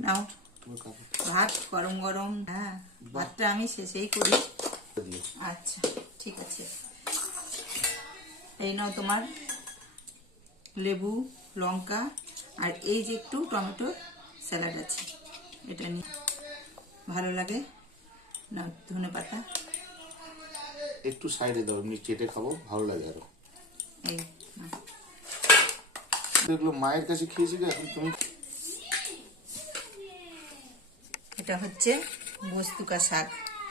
নাও। ভাত গরম গরম। হ্যাঁ ভাতটা আমি শেষেই করি। আচ্ছা ঠিক আছে। এই নাও তোমার লেবু লঙ্কা আর এই যে একটু টমেটোর স্যালাড আছে। এটা নিয়ে ভালো লাগে। না ধনে পাতা। একটু সাইডে দাও এমনি চেটে খাব ভালো লাগে আরও। এই। এগুলো মায়ের কাছে খেয়েছি এখন তুমি এটা হচ্ছে বস্তুকা শাক।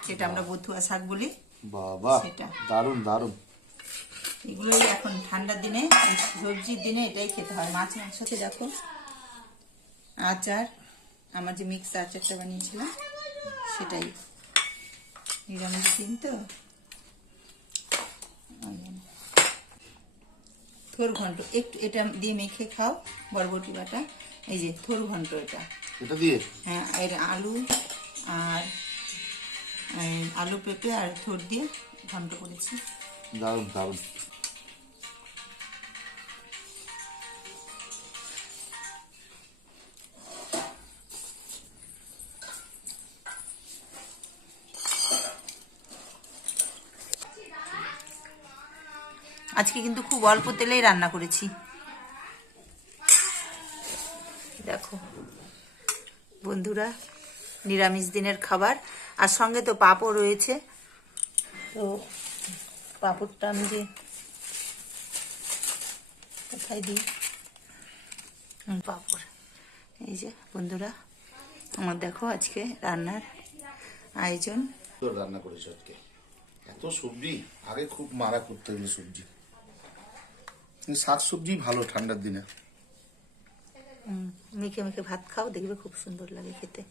যেটা আমরা বথুয়া শাক বলি। বাবা সেটা। দারুণ দারুণ। এগুলোই এখন ঠান্ডার দিনে সবজির দিনে এটাই খেতে হয়। মাছ মাংস হচ্ছে দেখো। আচার আমার যে মিক্স আচারটা বানিয়েছিলাম সেটাই। নিরামিষ দিন তো। থোর ঘন্ট একটু এটা দিয়ে মেখে খাও বরবটি বাটা। এই যে থোর ঘন্ট এটা। এটা দিয়ে? হ্যাঁ এর আলু আর আলু পেঁপে আর থোর দিয়ে ঘন্ট করেছি। দারুণ দারুণ। আজকে কিন্তু খুব অল্প তেলেই রান্না করেছি। দেখো। বন্ধুরা, নিরামিষ দিনের খাবার। আর সঙ্গে তো পাঁপড় রয়েছে। তো পাঁপড়টা আমি যে কোথায় দিই? পাঁপড়। এই যে বন্ধুরা, আমার দেখো আজকে রান্নার আয়োজন। রান্না করেছ আজকে। এত সবজি? আগে খুব মারা করতে এগুলো সবজি। শাক সবজি ভালো ঠান্ডার দিনে। মেখে মেখে ভাত খাও দেখবে খুব সুন্দর লাগে খেতে।